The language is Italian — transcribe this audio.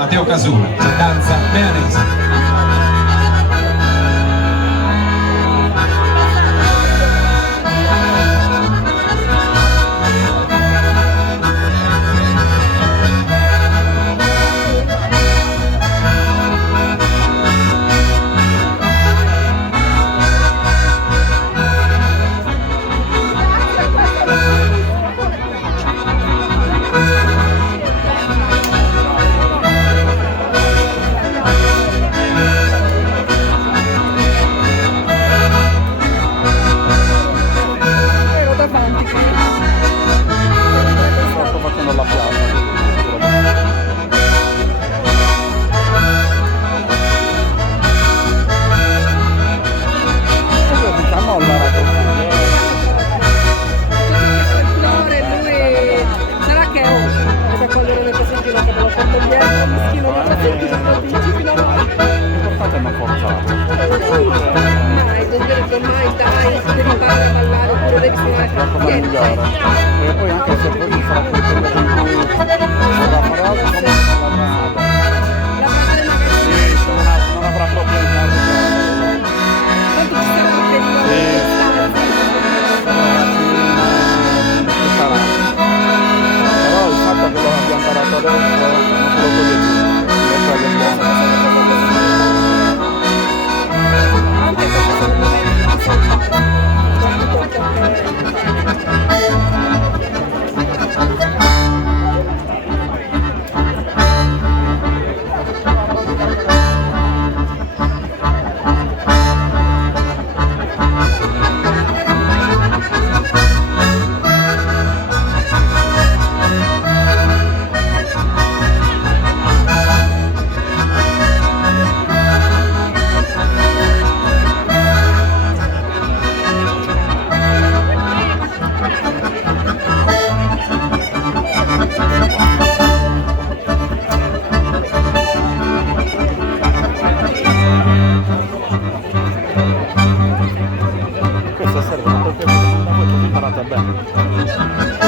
Matteo Casula, danza meanese. E poi anche se poi ci sarà quel periodo in cui la parola non avrà problemi però il fatto che lo abbia imparato adesso non te lo toglie più, è quello il buono. Questa serve perché da voi che imparate bene.